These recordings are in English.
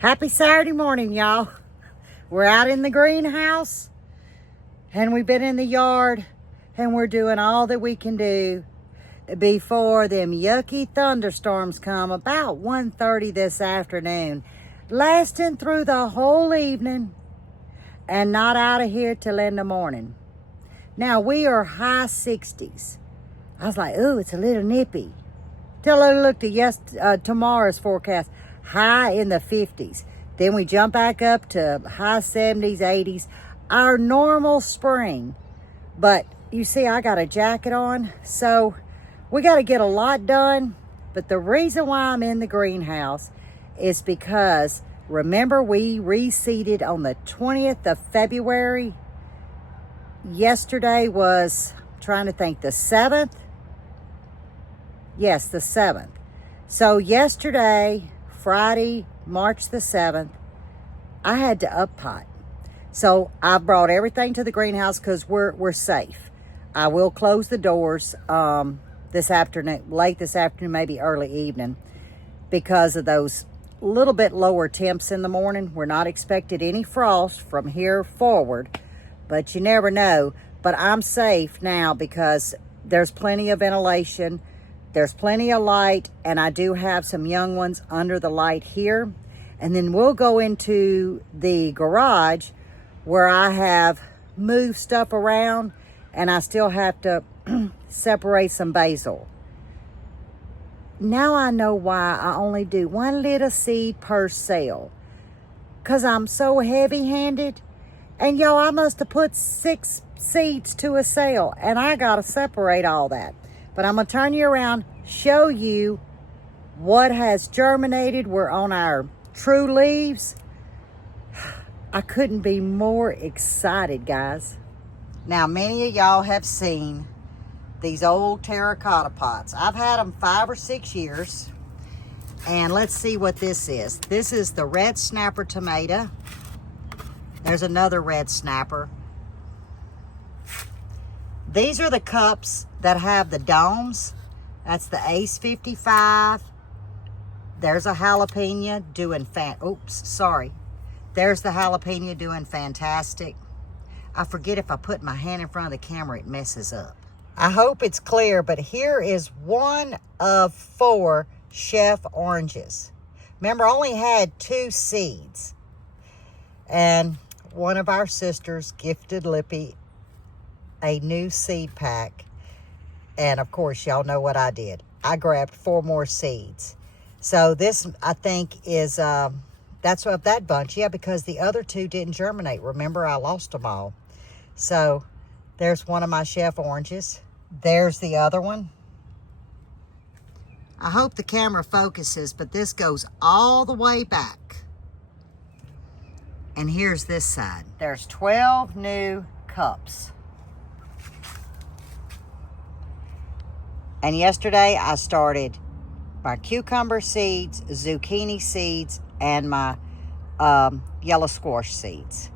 Happy Saturday morning, y'all. We're out in the greenhouse and we've been in the yard and we're doing all that we can do before them yucky thunderstorms come about 1:30 this afternoon, lasting through the whole evening and not out of here till in the morning. Now we are high 60s. I was like, ooh, it's a little nippy. Till I looked at tomorrow's forecast, high in the 50s. Then we jump back up to high 70s, 80s, our normal spring. But you see, I got a jacket on, so we got to get a lot done. But the reason why I'm in the greenhouse is because, remember, we reseeded on the 20th of February. Yesterday was, I'm trying to think, the 7th? Yes, the 7th. So yesterday, Friday, March the 7th, I had to up pot. So I brought everything to the greenhouse because we're safe. I will close the doors this afternoon, late this afternoon, maybe early evening, because of those little bit lower temps in the morning. We're not expected any frost from here forward, but you never know. But I'm safe now because there's plenty of ventilation. There's plenty of light, and I do have some young ones under the light here. And then we'll go into the garage where I have moved stuff around and I still have to separate some basil. Now I know why I only do 1 little seed per sale. Because I'm so heavy-handed. And y'all, I must have put 6 seeds to a sale, and I got to separate all that. But I'm going to turn you around, show you what has germinated. We're on our true leaves. I couldn't be more excited, guys. Now, many of y'all have seen these old terracotta pots. I've had them 5 or 6 years. And let's see what this is. This is the red snapper tomato. There's another red snapper. These are the cups that have the domes. That's the Ace 55. There's a jalapeno doing There's the jalapeno doing fantastic. I forget, if I put my hand in front of the camera, it messes up. I hope it's clear, but here is one of 4 chef oranges. Remember, I only had 2 seeds. And one of our sisters gifted Lippy a new seed pack. And of course, y'all know what I did. I grabbed 4 more seeds. So this, I think, is, that's of that bunch. Yeah, because the other 2 didn't germinate. Remember, I lost them all. So there's one of my chef oranges. There's the other one. I hope the camera focuses, but this goes all the way back. And here's this side. There's 12 new cups. And yesterday I started my cucumber seeds, zucchini seeds, and my yellow squash seeds.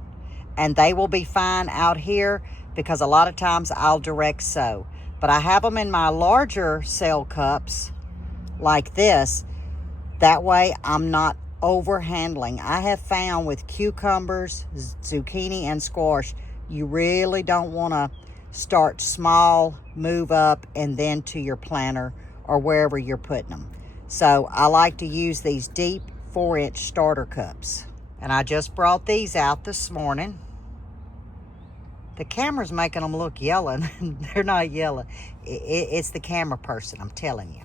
And they will be fine out here because a lot of times I'll direct sow. But I have them in my larger cell cups like this. That way I'm not over handling. I have found with cucumbers, zucchini, and squash, you really don't want to start small, move up, and then to your planter or wherever you're putting them. So I like to use these deep 4-inch starter cups. And I just brought these out this morning. The camera's making them look yellow, and they're not yellow. It's the camera person, I'm telling you.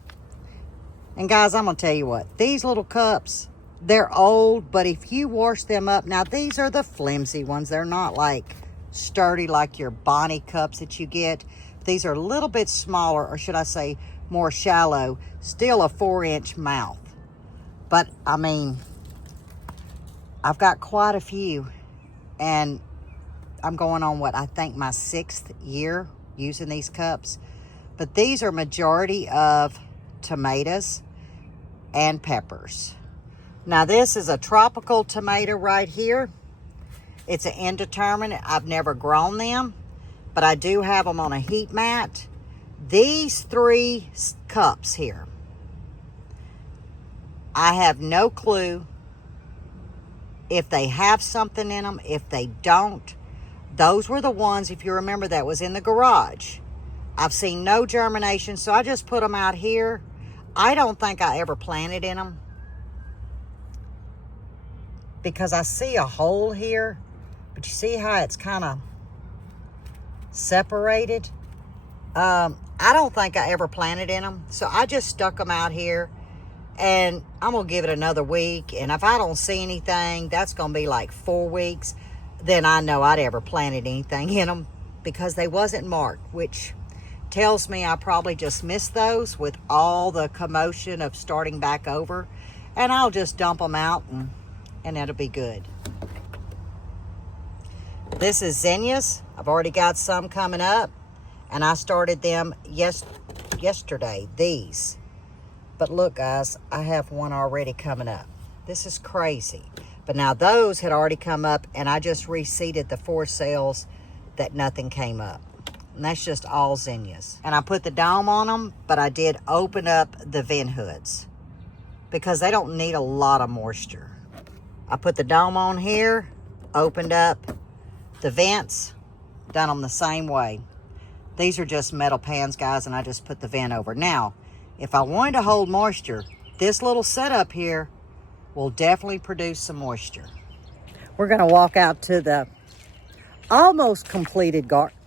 And guys, I'm going to tell you what. These little cups, they're old, but if you wash them up, now these are the flimsy ones. They're not like sturdy like your Bonnie cups that you get. These are a little bit smaller, or should I say more shallow. Still a 4-inch mouth. But, I mean, I've got quite a few. And I'm going on what I think my 6th year using these cups. But these are majority of tomatoes and peppers. Now this is a tropical tomato right here. It's an indeterminate. I've never grown them, but I do have them on a heat mat. These 3 cups here, I have no clue if they have something in them. If they don't, those were the ones, if you remember, that was in the garage. I've seen no germination, so I just put them out here. I don't think I ever planted in them because I see a hole here, but you see how it's kind of separated? I don't think I ever planted in them, so I just stuck them out here, and I'm going to give it another week, and if I don't see anything, that's going to be like 4 weeks, then I know I'd ever planted anything in them because they wasn't marked, which tells me I probably just missed those with all the commotion of starting back over, and I'll just dump them out and it'll be good. This is zinnias. I've already got some coming up, and I started them yesterday, these. But look, guys, I have one already coming up. This is crazy. But now those had already come up, and I just reseeded the 4 cells that nothing came up. And that's just all zinnias. And I put the dome on them, but I did open up the vent hoods because they don't need a lot of moisture. I put the dome on here, opened up the vents, done them the same way. These are just metal pans, guys, and I just put the vent over. Now, if I wanted to hold moisture, this little setup here will definitely produce some moisture. We're gonna walk out to the almost completed garden.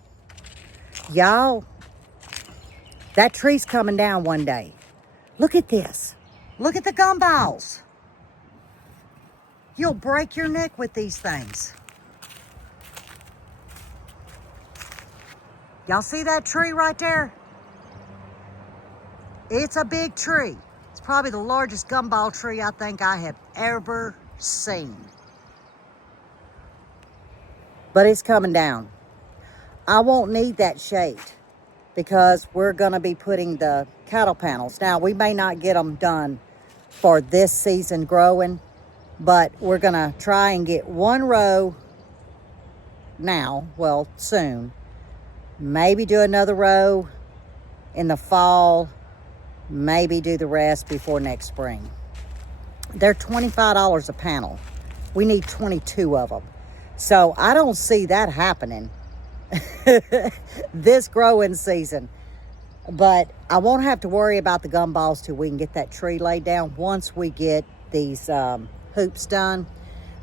Y'all, that tree's coming down one day. Look at this. Look at the gumballs. You'll break your neck with these things. Y'all see that tree right there? It's a big tree. It's probably the largest gumball tree I think I have ever seen. But it's coming down. I won't need that shade because we're going to be putting the cattle panels. Now, we may not get them done for this season growing, but we're going to try and get 1 row now, well, soon. Maybe do another row in the fall, maybe do the rest before next spring. They're $25 a panel. We need 22 of them. So I don't see that happening this growing season. But I won't have to worry about the gumballs till we can get that tree laid down. Once we get these hoops done,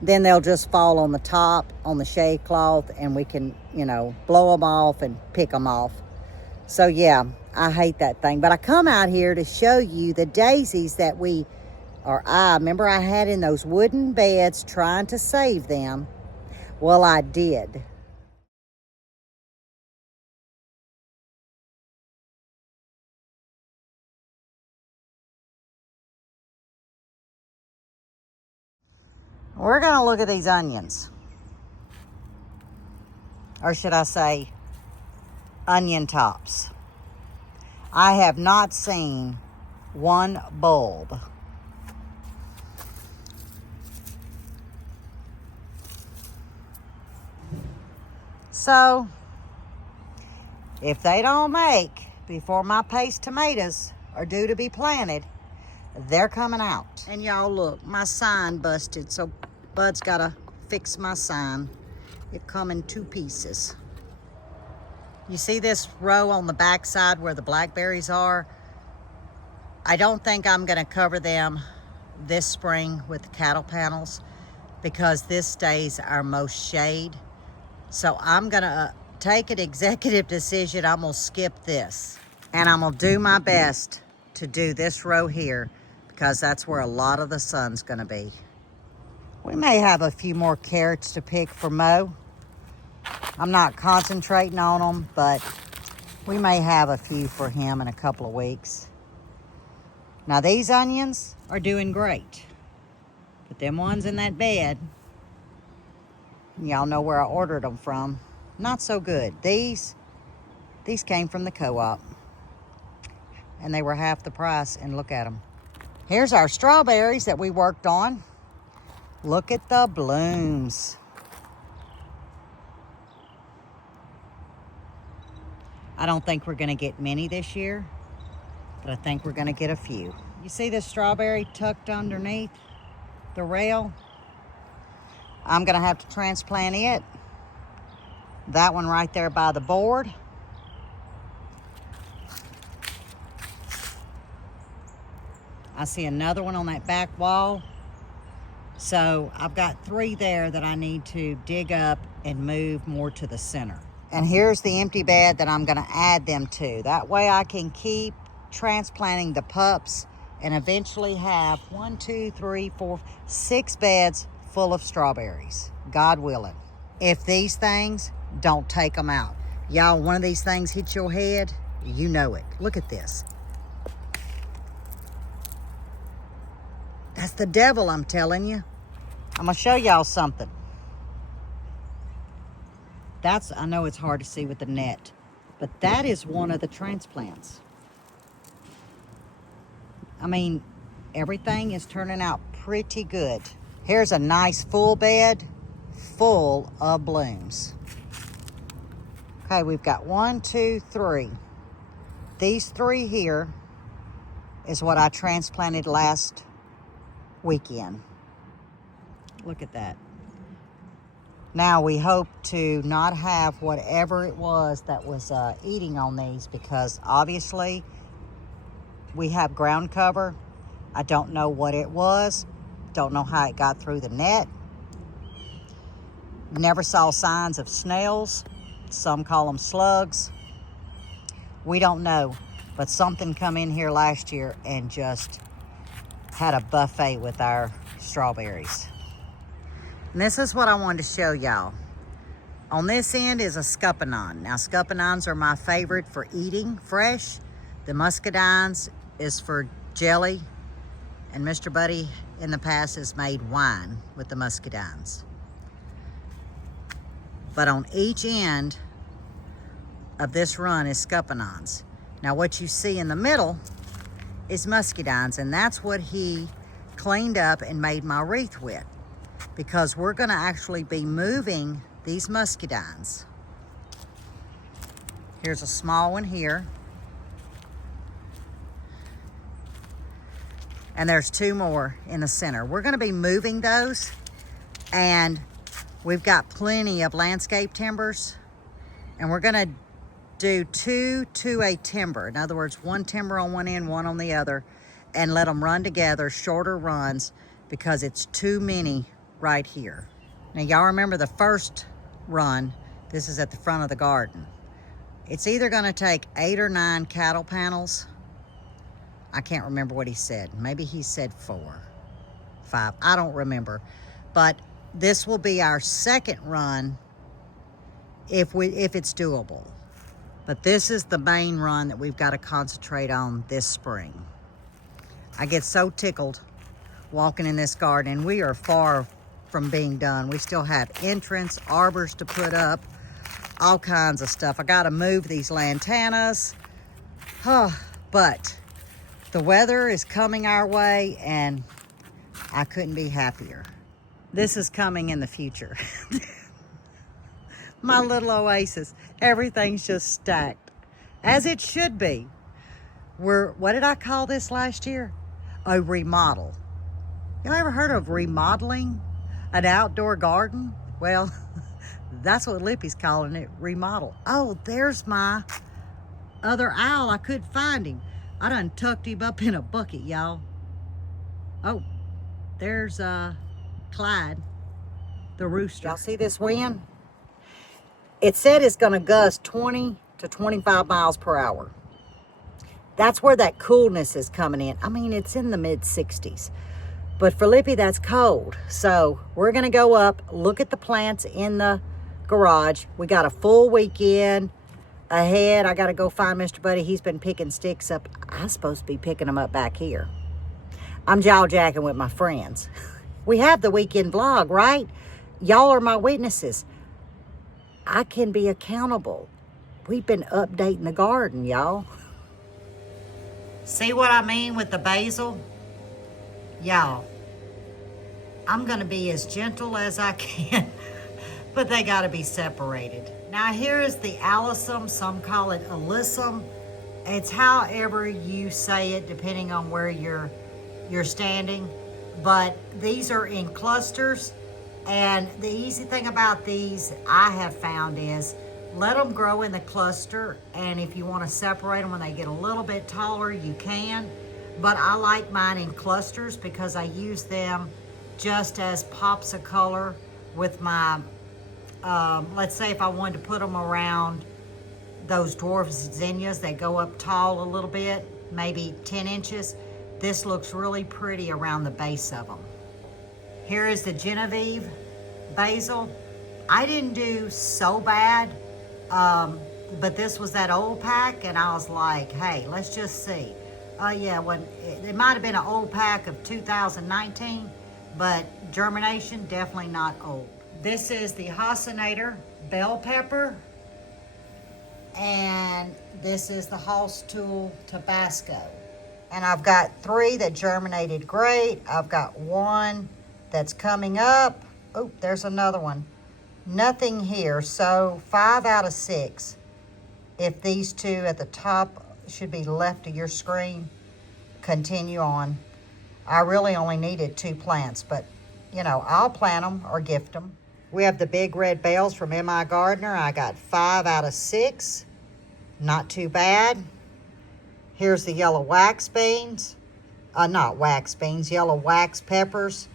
then they'll just fall on the top, on the shade cloth, and we can, you know, blow them off and pick them off. So yeah, I hate that thing. But I come out here to show you the daisies that remember I had in those wooden beds trying to save them. Well, I did. We're going to look at these onions. Or should I say, onion tops. I have not seen one bulb. So, if they don't make before my paste tomatoes are due to be planted, they're coming out. And y'all look, my sign busted, so Bud's gotta fix my sign. It come in 2 pieces. You see this row on the back side where the blackberries are? I don't think I'm gonna cover them this spring with the cattle panels because this stays our most shade. So I'm gonna take an executive decision. I'm gonna skip this. And I'm gonna do my best to do this row here because that's where a lot of the sun's gonna be. We may have a few more carrots to pick for Mo. I'm not concentrating on them, but we may have a few for him in a couple of weeks. Now these onions are doing great. But them ones in that bed, y'all know where I ordered them from. Not so good. These came from the co-op. And they were half the price, and look at them. Here's our strawberries that we worked on. Look at the blooms. I don't think we're gonna get many this year, but I think we're gonna get a few. You see this strawberry tucked underneath the rail? I'm gonna have to transplant it. That one right there by the board. I see another one on that back wall. So I've got 3 there that I need to dig up and move more to the center. And here's the empty bed that I'm gonna add them to. That way I can keep transplanting the pups and eventually have 1, 2, 3, 4, 6 beds full of strawberries, God willing. If these things don't take them out. Y'all, one of these things hit your head, you know it. Look at this. That's the devil, I'm telling you. I'm gonna show y'all something. I know it's hard to see with the net, but that is one of the transplants. I mean, everything is turning out pretty good. Here's a nice full bed full of blooms. Okay, we've got 1, 2, 3. These 3 here is what I transplanted last weekend. Look at that. Now we hope to not have whatever it was that was eating on these, because obviously we have ground cover. I don't know what it was. Don't know how it got through the net. Never saw signs of snails. Some call them slugs. We don't know, but something come in here last year and just had a buffet with our strawberries. And this is what I wanted to show y'all. On this end is a scuppernong. Now, scuppernongs are my favorite for eating fresh. The muscadines is for jelly. And Mr. Buddy in the past has made wine with the muscadines. But on each end of this run is scuppernongs. Now, what you see in the middle is muscadines, and that's what he cleaned up and made my wreath with, because we're gonna actually be moving these muscadines. Here's a small one here. And there's 2 more in the center. We're gonna be moving those, and we've got plenty of landscape timbers, and we're gonna do 2 to a timber. In other words, 1 timber on one end, 1 on the other, and let them run together, shorter runs, because it's too many right here. Now, y'all remember the first run, this is at the front of the garden. It's either gonna take 8 or 9 cattle panels. I can't remember what he said. Maybe he said 4, 5, I don't remember. But this will be our second run if it's doable. But this is the main run that we've got to concentrate on this spring. I get so tickled walking in this garden, and we are far from being done. We still have entrance, arbors to put up, all kinds of stuff. I got to move these lantanas. But the weather is coming our way, and I couldn't be happier. This is coming in the future. My little oasis. Everything's just stacked, as it should be. What did I call this last year? A remodel. Y'all ever heard of remodeling an outdoor garden? Well, that's what Lippy's calling it, remodel. Oh, there's my other owl. I couldn't find him. I done tucked him up in a bucket, y'all. Oh, there's Clyde, the rooster. Y'all see this wind? It said it's gonna gust 20 to 25 miles per hour. That's where that coolness is coming in. I mean, it's in the mid 60s. But for Lippy, that's cold. So we're gonna go up, look at the plants in the garage. We got a full weekend ahead. I gotta go find Mr. Buddy. He's been picking sticks up. I'm supposed to be picking them up back here. I'm jaw-jacking with my friends. We have the weekend vlog, right? Y'all are my witnesses. I can be accountable. We've been updating the garden, y'all. See what I mean with the basil? Y'all, I'm gonna be as gentle as I can, but they gotta be separated. Now here is the alyssum, some call it alyssum. It's however you say it, depending on where you're standing. But these are in clusters, And the easy thing about these I have found is let them grow in the cluster, and if you want to separate them when they get a little bit taller, you can. But I like mine in clusters because I use them just as pops of color with my, let's say if I wanted to put them around those dwarf zinnias that go up tall a little bit, maybe 10 inches. This looks really pretty around the base of them. Here is the Genevieve basil. I didn't do so bad, but this was that old pack, and I was like, hey, let's just see. Yeah, when it might have been an old pack of 2019, but germination, definitely not old. This is the Hosinator bell pepper, and this is the Hoss Tool Tabasco. And I've got 3 that germinated great. I've got 1 that's coming up. Oh, there's another one. Nothing here, so 5 out of 6. If these 2 at the top should be left of your screen, continue on. I really only needed 2 plants, but you know, I'll plant them or gift them. We have the big red bells from M.I. Gardner. I got 5 out of 6. Not too bad. Here's the yellow wax beans. Not wax beans, yellow wax peppers.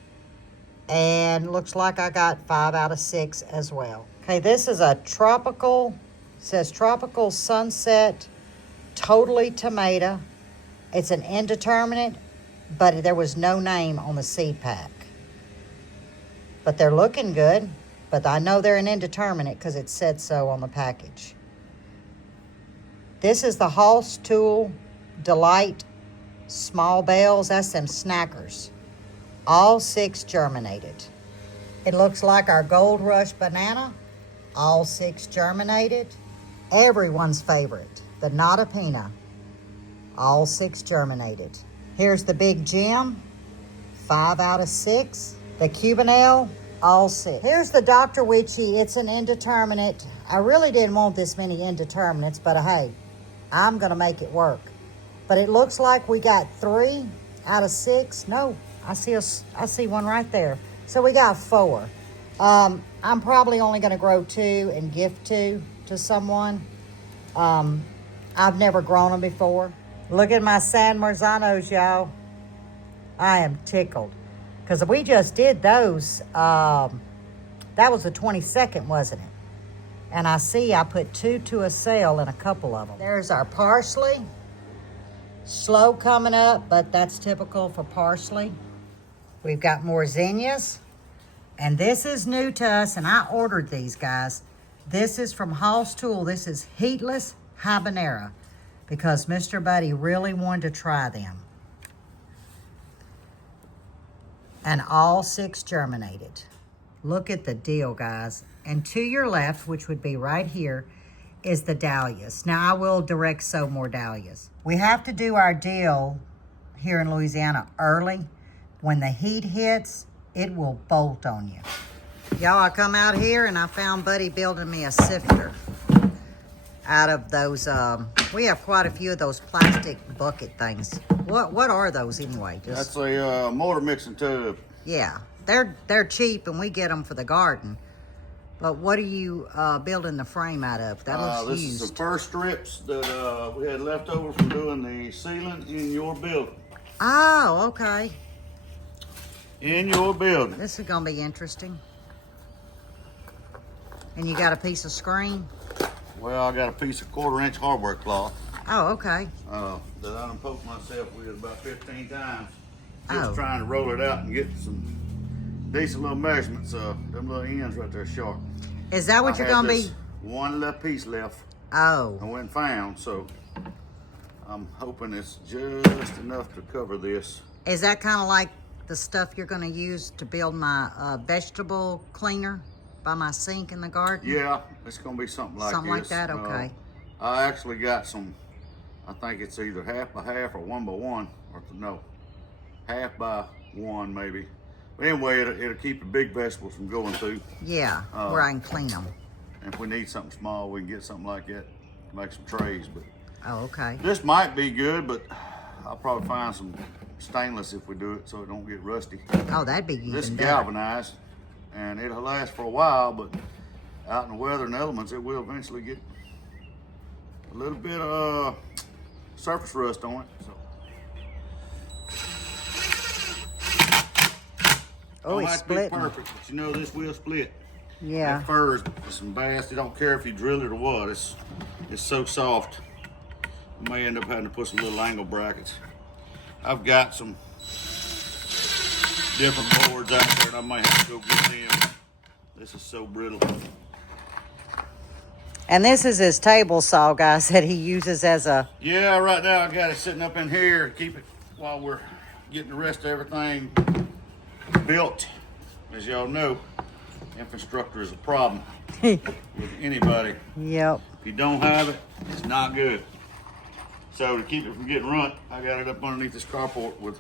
And looks like I got 5 out of 6 as well. Okay, this is a tropical, says tropical sunset, totally tomato. It's an indeterminate, but there was no name on the seed pack. But they're looking good, but I know they're an indeterminate because it said so on the package. This is the Hoss Tool Delight small bells. That's them snackers. All 6 germinated. It looks like our Gold Rush banana. All 6 germinated. Everyone's favorite, the Nata Pina. All 6 germinated. Here's the Big Jim. 5 out of 6. The Cubanelle, all 6. Here's the Dr. Witchy. It's an indeterminate. I really didn't want this many indeterminates, but hey, I'm going to make it work. But it looks like we got 3 out of 6. No, I see one right there. So we got 4. I'm probably only going to grow 2 and gift 2 to someone. I've never grown them before. Look at my San Marzanos, y'all. I am tickled. Because we just did those. That was the 22nd, wasn't it? And I see I put 2 to a sale in a couple of them. There's our parsley. Slow coming up, but that's typical for parsley. We've got more zinnias. And this is new to us, and I ordered these, guys. This is from Hoss Tool. This is heatless habanero because Mr. Buddy really wanted to try them. And all 6 germinated. Look at the deal, guys. And to your left, which would be right here, is the dahlias. Now, I will direct sow more dahlias. We have to do our deal here in Louisiana early. When the heat hits, it will bolt on you. Y'all, I come out here and I found Buddy building me a sifter out of those, we have quite a few of those plastic bucket things. What are those anyway? That's a motor mixing tub. Yeah, they're cheap and we get them for the garden. But what are you building the frame out of? That looks this used. is the first strips that we had left over from doing the sealing in your building. Oh, okay. In your building. This is gonna be interesting. And you got a piece of screen? Well, I got a piece of 1/4-inch hardware cloth. Oh, okay. That I done poked myself with about 15 times. Just Oh. trying to roll it out and get some decent little measurements. Them little ends right there sharp. Is that what you're gonna be? One little piece left. Oh. I went and found, so I'm hoping it's just enough to cover this. Is that kind of like the stuff you're gonna use to build my vegetable cleaner by my sink in the garden? Yeah, it's gonna be something like Something like this. that, okay. I actually got some, I think it's either 1/2 by 1/2 or 1 by 1, or no, 1/2 by 1 maybe. But anyway, it'll keep the big vegetables from going through. Yeah, where I can clean them. And if we need something small, we can get something like that to make some trays. But Oh, okay. this might be good, but I'll probably find some stainless if we do it so it don't get rusty. Oh, that'd be This is even better. galvanized, and it'll last for a while, but out in the weather and elements, it will eventually get a little bit of surface rust on it. So. Oh, it's splitting. Don't have to be perfect, but you know this will split. Yeah. That fur is some bass. They don't care if you drill it or what. It's so soft. I may end up having to put some little angle brackets. I've got some different boards out there, and I might have to go get them. This is so brittle. And this is his table saw, guys, that he uses as a... Yeah, right now I got it sitting up in here to keep it while we're getting the rest of everything built. As y'all know, infrastructure is a problem with anybody. Yep. If you don't have it, it's not good. So to keep it from getting runt, I got it up underneath this carport with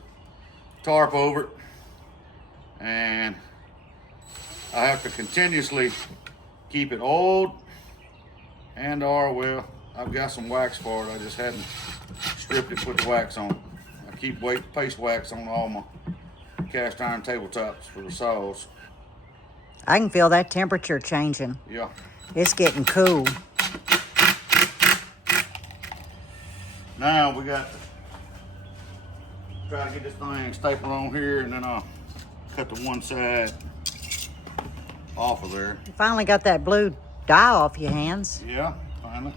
tarp over it. And I have to continuously keep it oiled well, I've got some wax for it. I just hadn't stripped it, put the wax on it. I keep paste wax on all my cast iron tabletops for the saws. I can feel that temperature changing. Yeah. It's getting cool. Now we got to try to get this thing stapled on here, and then I'll cut the one side off of there. You finally got that blue dye off your hands. Yeah, finally.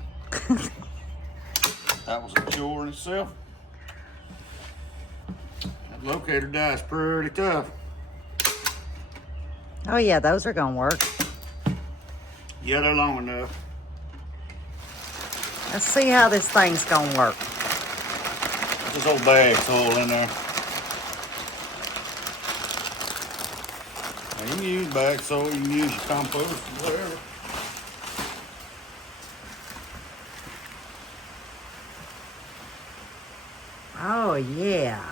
That was a chore in itself. That locator die is pretty tough. Oh yeah, those are gonna work. Yeah, they're long enough. Let's see how this thing's gonna work. This old bag full in there. Now, you can use bag soil, you can use your compost, whatever. Oh yeah.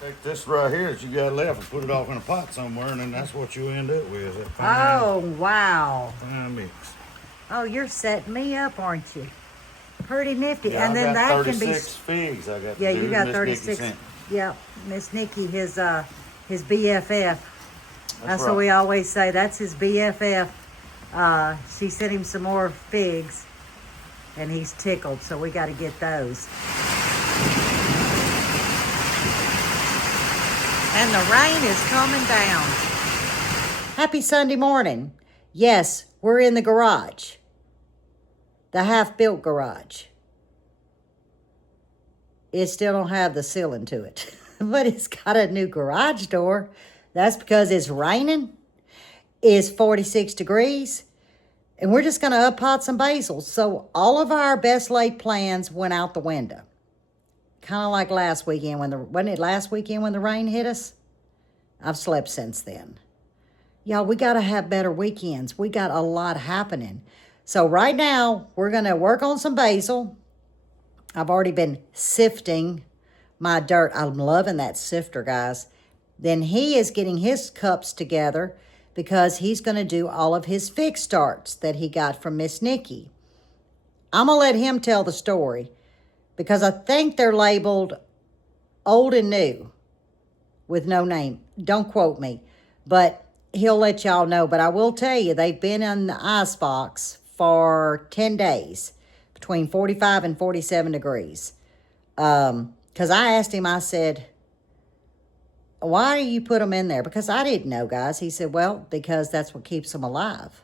Take this right here that you got left and put it off in a pot somewhere, and then that's what you end up with. Is that fine, Oh wow. fine mix. Oh, you're setting me up, aren't you? Pretty nifty. Yeah, and I then got that 36 can be. figs I got to Yeah, do. you got Miss Nikki 36. sent. Yeah, Miss Nikki, his BFF. That's right. what we always say. That's his BFF. She sent him some more figs, and he's tickled. So we got to get those. And the rain is coming down. Happy Sunday morning. Yes, we're in the garage. The half-built garage. It still don't have the ceiling to it. But it's got a new garage door. That's because it's raining. It's 46 degrees. And we're just going to up-pot some basil. So all of our best laid plans went out the window. Kind of like last weekend wasn't it last weekend when the rain hit us? I've slept since then. Y'all, we got to have better weekends. We got a lot happening. So right now, we're going to work on some basil. I've already been sifting my dirt. I'm loving that sifter, guys. Then he is getting his cups together because he's going to do all of his fig starts that he got from Miss Nikki. I'm going to let him tell the story because I think they're labeled old and new with no name. Don't quote me, but he'll let y'all know. But I will tell you, they've been in the icebox for 10 days, between 45 and 47 degrees. Because I asked him, I said, why do you put them in there? Because I didn't know, guys. He said, well, because that's what keeps them alive.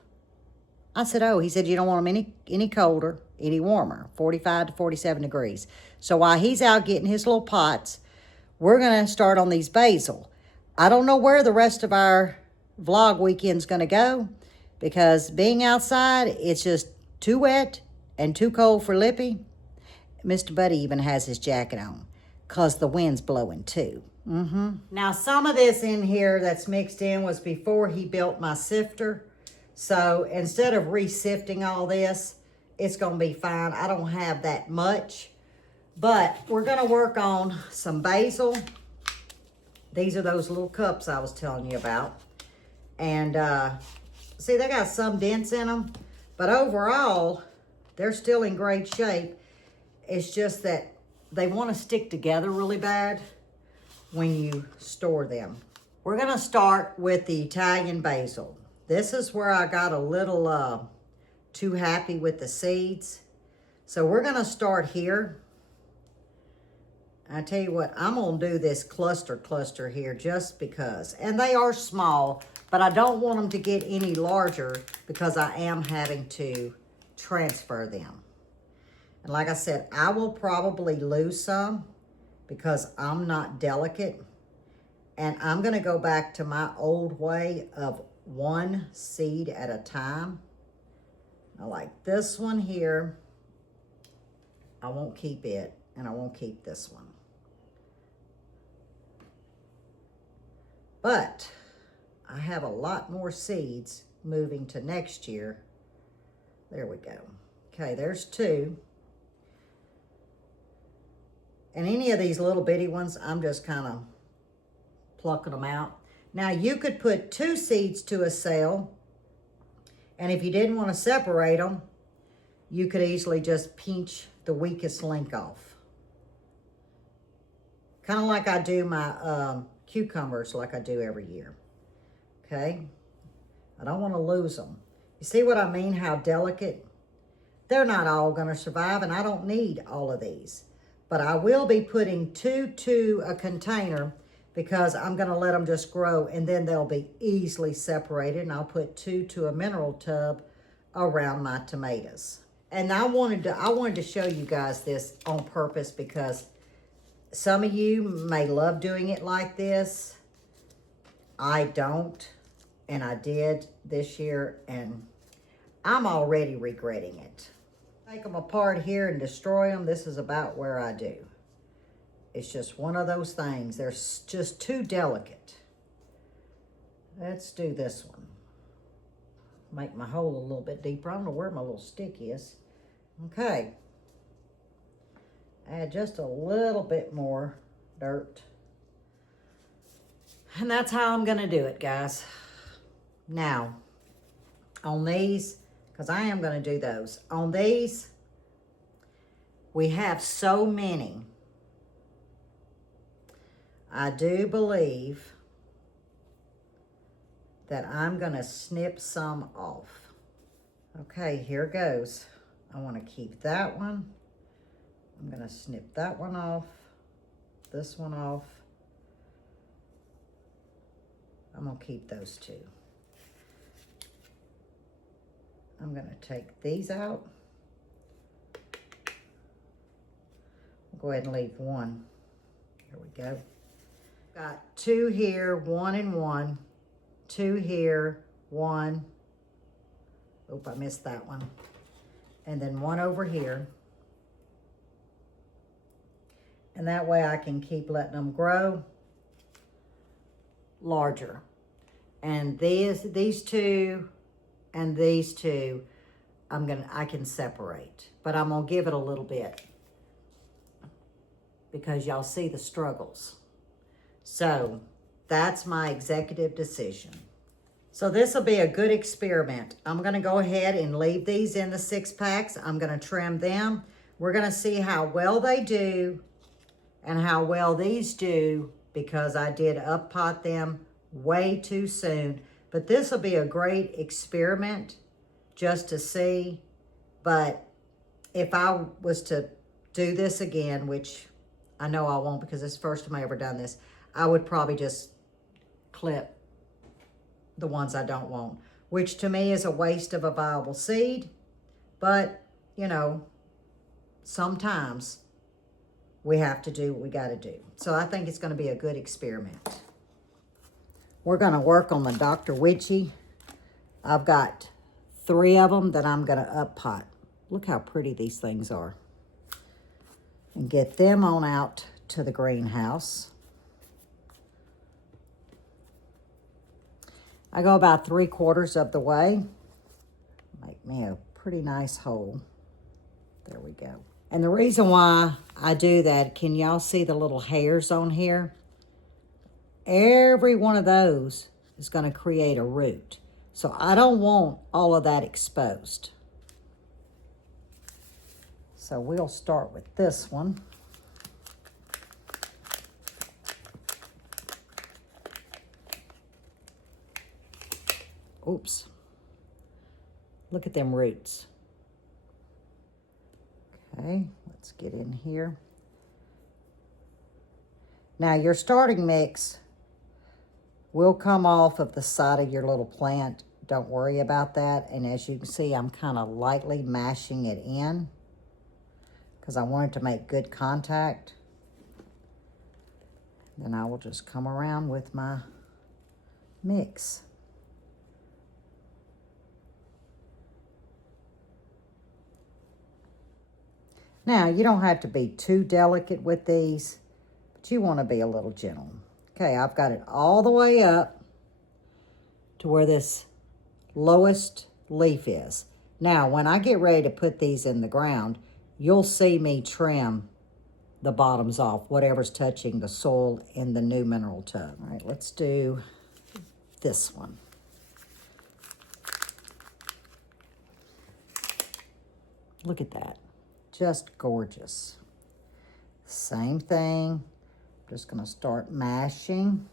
I said, oh, he said, you don't want them any colder, any warmer, 45 to 47 degrees. So while he's out getting his little pots, we're going to start on these basil. I don't know where the rest of our vlog weekend's going to go because being outside, it's just too wet and too cold for Lippy. Mr. Buddy even has his jacket on because the wind's blowing too. Now, some of this in here that's mixed in was before he built my sifter. So instead of re-sifting all this, it's going to be fine. I don't have that much. But we're going to work on some basil. These are those little cups I was telling you about. And see, they got some dents in them. But overall, they're still in great shape. It's just that they want to stick together really bad. when you store them. We're gonna start with the Italian basil. This is where I got a little too happy with the seeds. So we're gonna start here. I tell you what, I'm gonna do this cluster here just because. And they are small, but I don't want them to get any larger because I am having to transfer them. And like I said, I will probably lose some because I'm not delicate. And I'm gonna go back to my old way of one seed at a time. I like this one here. I won't keep it, and I won't keep this one. But I have a lot more seeds moving to next year. There we go. Okay, there's 2. And any of these little bitty ones, I'm just kind of plucking them out. Now you could put 2 seeds to a cell, and if you didn't want to separate them, you could easily just pinch the weakest link off. Kind of like I do my cucumbers, like I do every year. Okay? I don't want to lose them. You see what I mean, how delicate? They're not all going to survive, and I don't need all of these. But I will be putting 2 to a container because I'm going to let them just grow, and then they'll be easily separated, and I'll put 2 to a mineral tub around my tomatoes. And I wanted to show you guys this on purpose because some of you may love doing it like this. I don't, and I did this year, and I'm already regretting it. Take them apart here and destroy them. This is about where I do. It's just one of those things. They're just too delicate. Let's do this one. Make my hole a little bit deeper. I don't know where my little stick is. Okay. Add just a little bit more dirt. And that's how I'm gonna do it, guys. Now, on these, because I am gonna do those. On these, we have so many. I do believe that I'm gonna snip some off. Okay, here goes. I wanna keep that one. I'm gonna snip that one off, this one off. I'm gonna keep those 2. I'm gonna take these out. I'll go ahead and leave 1. There we go. Got 2 here, 1 and 1. 2 here, 1. Oop, I missed that one. And then 1 over here. And that way I can keep letting them grow larger. And these 2 and these 2, I can separate. But I'm gonna give it a little bit because y'all see the struggles. So that's my executive decision. So this will be a good experiment. I'm gonna go ahead and leave these in the 6-packs. I'm gonna trim them. We're gonna see how well they do and how well these do because I did up pot them way too soon. But this will be a great experiment just to see. But if I was to do this again, which I know I won't because it's the first time I ever done this, I would probably just clip the ones I don't want, which to me is a waste of a viable seed. But, you know, sometimes we have to do what we got to do. So I think it's going to be a good experiment. We're going to work on the Dr. Witchy. I've got 3 of them that I'm going to up pot. Look how pretty these things are. And get them on out to the greenhouse. I go about 3/4 of the way. Make me a pretty nice hole. There we go. And the reason why I do that, can y'all see the little hairs on here? Every one of those is going to create a root. So I don't want all of that exposed. So we'll start with this one. Oops. Look at them roots. Okay, let's get in here. Now your starting mix will come off of the side of your little plant. Don't worry about that. And as you can see, I'm kind of lightly mashing it in because I want it to make good contact. Then I will just come around with my mix. Now, you don't have to be too delicate with these, but you want to be a little gentle. Okay, I've got it all the way up to where this lowest leaf is. Now, when I get ready to put these in the ground, you'll see me trim the bottoms off, whatever's touching the soil in the new mineral tub. All right, let's do this one. Look at that. Just gorgeous. Same thing. Just going to start mashing.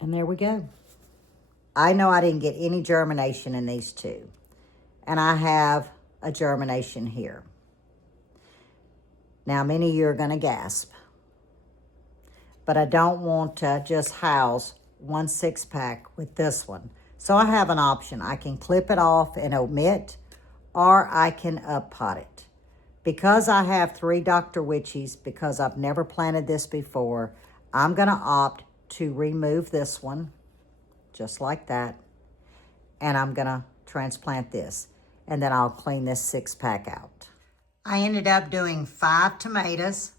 And there we go. I know I didn't get any germination in these two. And I have a germination here. Now, many of you are going to gasp. But I don't want to just house 1 6-pack with this one. So I have an option. I can clip it off and omit, or I can up pot it. Because I have 3 Dr. Witchies, because I've never planted this before, I'm going to opt to remove this one, just like that. And I'm going to transplant this. And then I'll clean this 6-pack out. I ended up doing 5 tomatoes.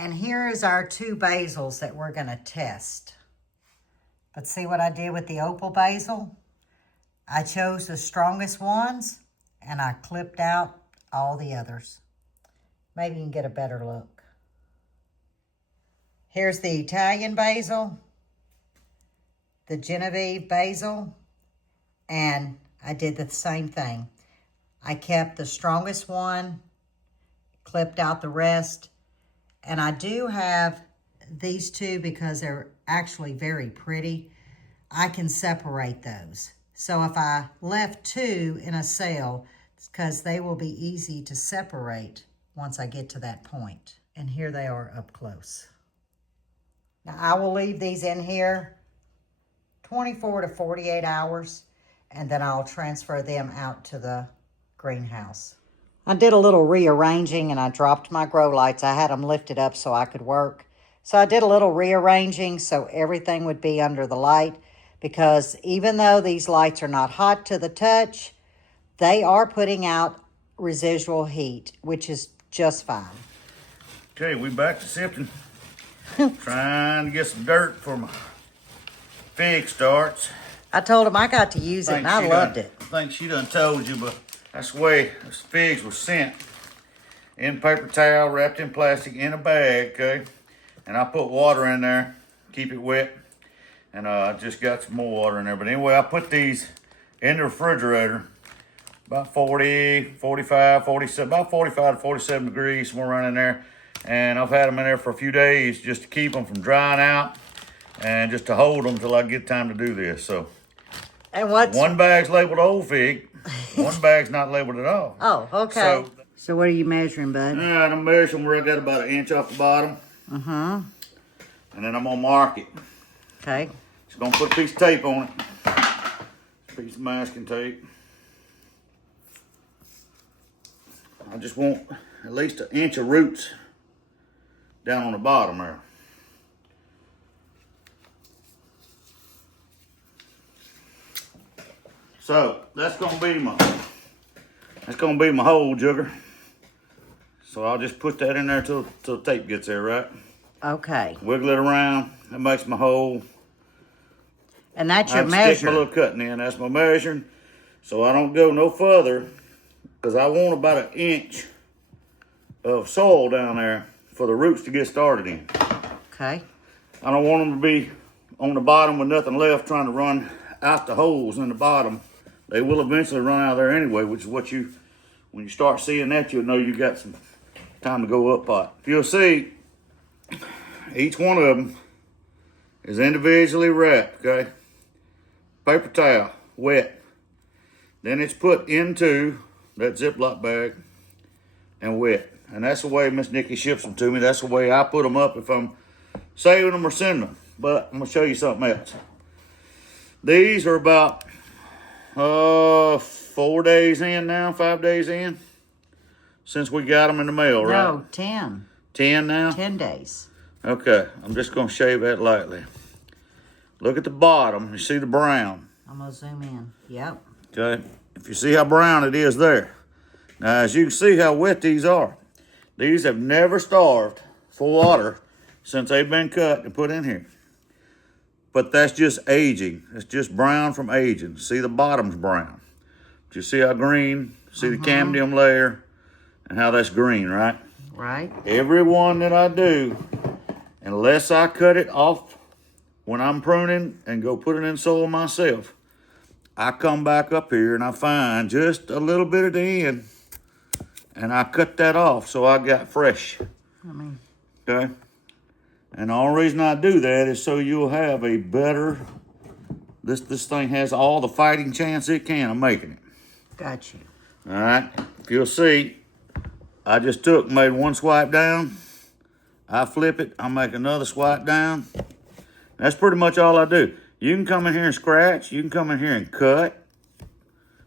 And here is our 2 basils that we're going to test. But see what I did with the opal basil? I chose the strongest ones, and I clipped out all the others. Maybe you can get a better look. Here's the Italian basil, the Genevieve basil, and I did the same thing. I kept the strongest one, clipped out the rest. And I do have these 2 because they're actually very pretty. I can separate those. So if I left 2 in a cell, it's because they will be easy to separate once I get to that point. And here they are up close. Now I will leave these in here 24 to 48 hours, and then I'll transfer them out to the greenhouse. I did a little rearranging and I dropped my grow lights. I had them lifted up so I could work. So I did a little rearranging so everything would be under the light, because even though these lights are not hot to the touch, they are putting out residual heat, which is just fine. Okay, we back to sifting. Trying to get some dirt for my fig starts. I told him I got to use it and I loved it. I think she done told you, but that's the way those figs were sent. In paper towel, wrapped in plastic, in a bag, okay? And I put water in there, keep it wet. And I just got some more water in there. But anyway, I put these in the refrigerator, about 40, 45, 47, about 45 to 47 degrees, somewhere around in there. And I've had them in there for a few days just to keep them from drying out and just to hold them till I get time to do this. So, and what's... one bag's labeled whole fig, one bag's not labeled at all. Oh, okay. So what are you measuring, bud? I'm measuring where I got about 1 inch off the bottom. Uh-huh. And then I'm gonna mark it. Okay. Just gonna put a piece of tape on it. A piece of masking tape. I just want at least 1 inch of roots down on the bottom there. So that's gonna be my hole jugger. So I'll just put that in there till the tape gets there, right? Okay. Wiggle it around. That makes my hole. And that's your I measure. stick my little cutting in. That's my measuring. So I don't go no further, because I want about 1 inch of soil down there for the roots to get started in. Okay. I don't want them to be on the bottom with nothing left trying to run out the holes in the bottom. They will eventually run out of there anyway, which is what you When you start seeing that, you'll know you got some time to go up pot. You'll see each one of them is individually wrapped, okay? Paper towel, wet. Then it's put into that Ziploc bag and wet. And that's the way Miss Nikki ships them to me. That's the way I put them up if I'm saving them or sending them. But I'm gonna show you something else. These are about 4 days in now, 5 days in, since we got them in the mail, right? No, 10. 10 now? 10 days. Okay, I'm just gonna shave that lightly. Look at the bottom, you see the brown. I'm gonna zoom in. Yep. Okay, if you see how brown it is there. Now, as you can see how wet these are. These have never starved for water since they've been cut and put in here. But that's just aging. It's just brown from aging. See, the bottom's brown. But you see how green? See the cambium layer and how that's green, right? Right. Every one that I do, unless I cut it off when I'm pruning and go put it in soil myself, I come back up here and I find just a little bit at the end and I cut that off so I got fresh. Okay? And the only reason I do that is so you'll have a better, this thing has all the fighting chance it can of making it. Got you. All right? If you'll see, I just made one swipe down. I flip it, I make another swipe down. That's pretty much all I do. You can come in here and scratch. You can come in here and cut,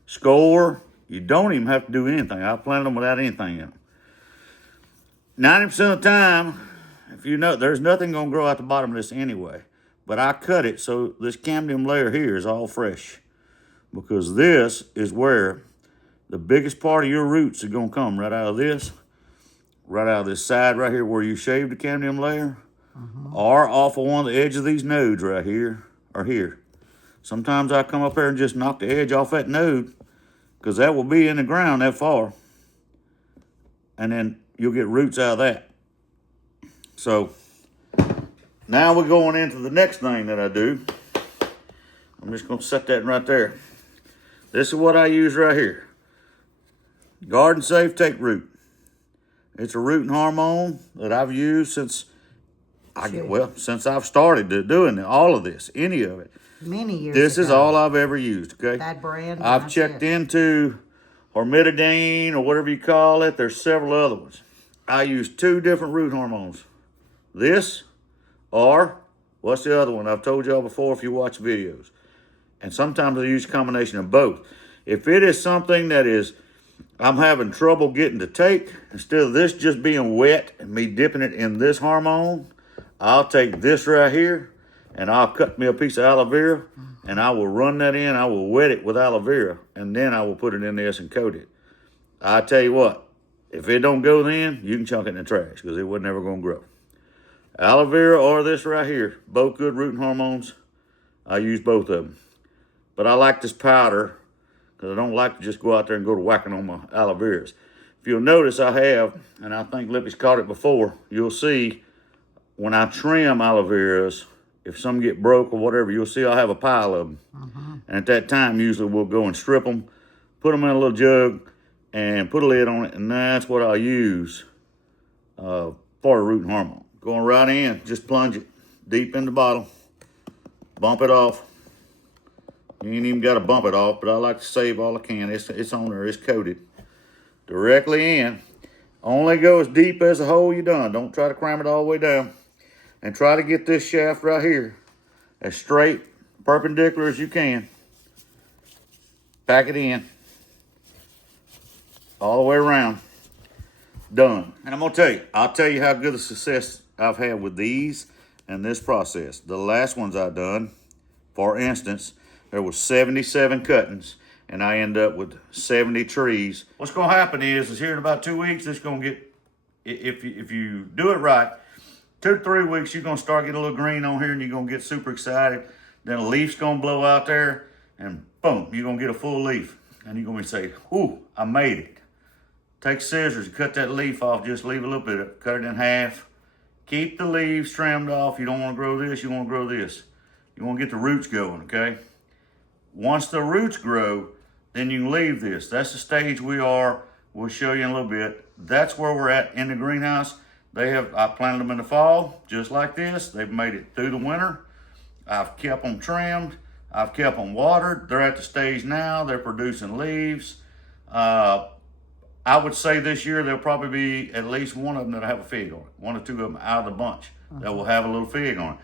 score. You don't even have to do anything. I planted them without anything in them. 90% of the time, if you know, there's nothing going to grow out the bottom of this anyway. But I cut it so this cambium layer here is all fresh. Because this is where the biggest part of your roots are going to come right out of this. Right out of this side right here where you shaved the cambium layer. Or off of one of the edges of these nodes right here. Or here. Sometimes I come up there and just knock the edge off that node. Because that will be in the ground that far. And then you'll get roots out of that. So, now we're going into the next thing that I do. I'm just going to set that right there. This is what I use right here. Garden Safe Take Root. It's a rooting hormone that I've used since since I've started doing all of this, any of it. Many years This ago. is all I've ever used, okay? That brand. I've checked into hormididine or whatever you call it. There's several other ones. I use 2 different root hormones. This or what's the other one? I've told y'all before if you watch videos. And sometimes I use a combination of both. If it is something that is I'm having trouble getting to take, instead of this just being wet and me dipping it in this hormone, I'll take this right here and I'll cut me a piece of aloe vera and I will run that in. I will wet it with aloe vera and then I will put it in this and coat it. I tell you what, if it don't go then, you can chunk it in the trash because it was never going to grow. Aloe vera or this right here, both good rooting hormones. I use both of them. But I like this powder because I don't like to just go out there and go to whacking on my aloe veras. If you'll notice, I have, and I think Lippy's caught it before, you'll see when I trim aloe veras, if some get broke or whatever, you'll see I'll have a pile of them. And at that time, usually we'll go and strip them, put them in a little jug, and put a lid on it, and that's what I'll use for the rooting hormone. Going right in, just plunge it deep in the bottle, bump it off. You ain't even got to bump it off, but I like to save all I can. It's on there, it's coated. Directly in. Only go as deep as the hole you done. Don't try to cram it all the way down. And try to get this shaft right here as straight, perpendicular as you can. Pack it in. All the way around. Done. And I'm going to I'll tell you how good a success I've had with these and this process. The last ones I done, for instance, there was 77 cuttings, and I end up with 70 trees. What's going to happen is here in about 2 weeks, it's going to get, if you do it right, 2 to 3 weeks, you're going to start getting a little green on here, and you're going to get super excited. Then a leaf's going to blow out there, and boom, you're going to get a full leaf. And you're going to say, "Ooh, I made it." Take scissors and cut that leaf off. Just leave a little bit of it. Cut it in half. Keep the leaves trimmed off. You don't want to grow this. You want to grow this. You want to get the roots going, okay? Once the roots grow, then you can leave this. That's the stage we are we'll show you in a little bit. That's where we're at in the greenhouse. I planted them in the fall, just like this. They've made it through the winter. I've kept them trimmed. I've kept them watered. They're at the stage now. They're producing leaves. I would say this year there'll probably be at least one of them that'll have a fig on it. One or two of them out of the bunch that will have a little fig on it.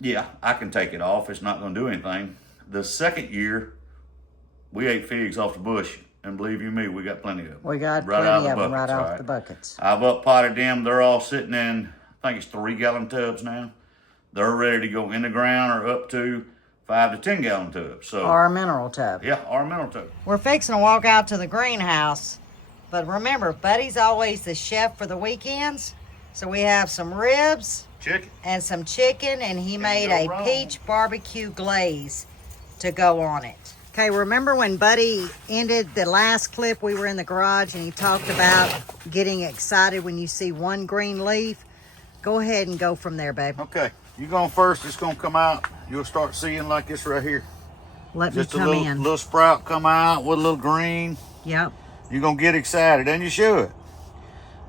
Yeah, I can take it off. It's not going to do anything. The second year, we ate figs off the bush. And believe you me, we got plenty of them. We got right plenty out of the of them buckets, right off the buckets. I've up-potted them. They're all sitting in, I think it's 3-gallon tubs now. They're ready to go in the ground or up to 5 to 10-gallon tubs. So, or a mineral tub. Yeah, or a mineral tub. We're fixing to walk out to the greenhouse. But remember, Buddy's always the chef for the weekends. So we have some ribs. Chicken. And some chicken. And he made a peach barbecue glaze to go on it. Okay, remember when Buddy ended the last clip, we were in the garage and he talked about getting excited when you see one green leaf? Go ahead and go from there, babe. Okay, you going first. It's going to come out. You'll start seeing like this right here. Let me come in. Just a little sprout come out with a little green. Yep. You're going to get excited, and you should.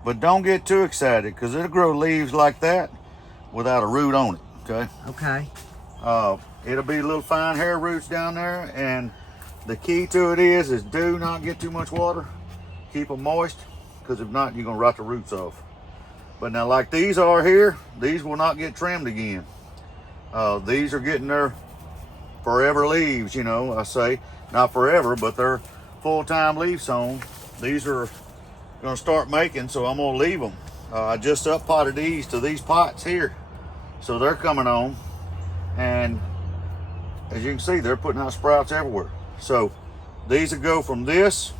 But don't get too excited because it'll grow leaves like that without a root on it, okay? Okay. It'll be little fine hair roots down there, and the key to it is do not get too much water. Keep them moist, because if not, you're gonna rot the roots off. But now, like these are here, these will not get trimmed again. These are getting their forever leaves, you know, I say. Not forever, but they're full-time leaf sown. These are gonna start making, so I'm gonna leave them. I just up-potted these to these pots here. So they're coming on, and as you can see, they're putting out sprouts everywhere. So these will go from this,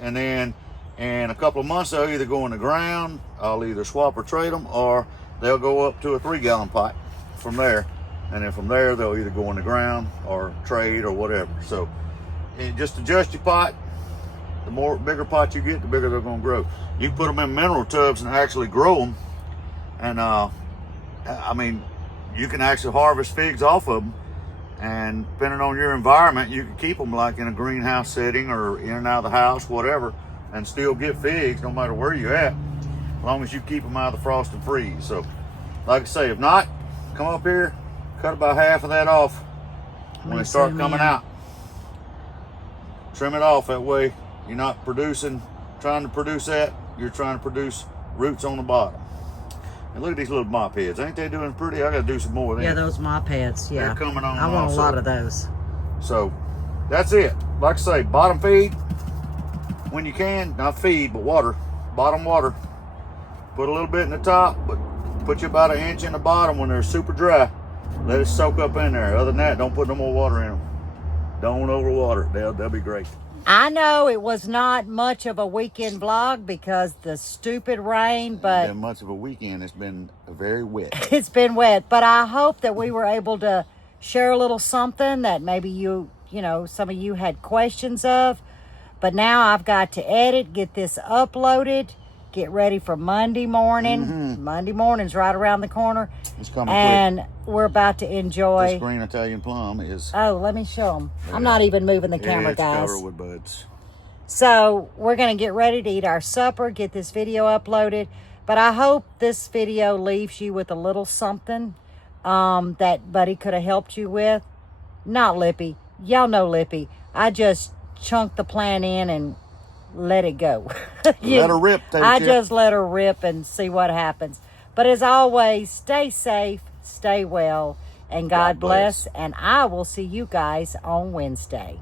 and then in a couple of months, they'll either go in the ground. I'll either swap or trade them, or they'll go up to a 3-gallon pot from there. And then from there, they'll either go in the ground or trade or whatever. So just adjust your pot. The bigger pot you get, the bigger they're gonna grow. You can put them in mineral tubs and actually grow them. And I mean, you can actually harvest figs off of them. And depending on your environment, you can keep them like in a greenhouse setting or in and out of the house, whatever, and still get figs no matter where you're at, as long as you keep them out of the frost and freeze. So, like I say, if not, come up here, cut about half of that off when they start coming out. Trim it off, that way you're not trying to produce that, you're trying to produce roots on the bottom. And look at these little mop heads. Ain't they doing pretty? I gotta do some more of them. Yeah, those mop heads, yeah. They're coming on. I want a lot of those. So that's it. Like I say, bottom feed when you can. Not feed, but water. Bottom water. Put a little bit in the top, but put you about 1 inch in the bottom when they're super dry. Let it soak up in there. Other than that, don't put no more water in them. Don't overwater. They'll be great. I know it was not much of a weekend vlog because the stupid rain, but... It's been much of a weekend. It's been very wet. It's been wet, but I hope that we were able to share a little something that maybe you know, some of you had questions of. But now I've got to edit, get this uploaded, get ready for Monday morning. Mm-hmm. Monday morning's right around the corner. It's coming and quick. We're about to enjoy... This green Italian plum is... Oh, let me show them. I'm not even moving the camera, it's guys. covered with buds. So we're going to get ready to eat our supper, get this video uploaded. But I hope this video leaves you with a little something that Buddy could have helped you with. Not Lippy. Y'all know Lippy. I just chunked the plant in and let it go. Let her rip. I just let her rip and see what happens. But as always, stay safe, stay well, and God bless. And I will see you guys on Wednesday.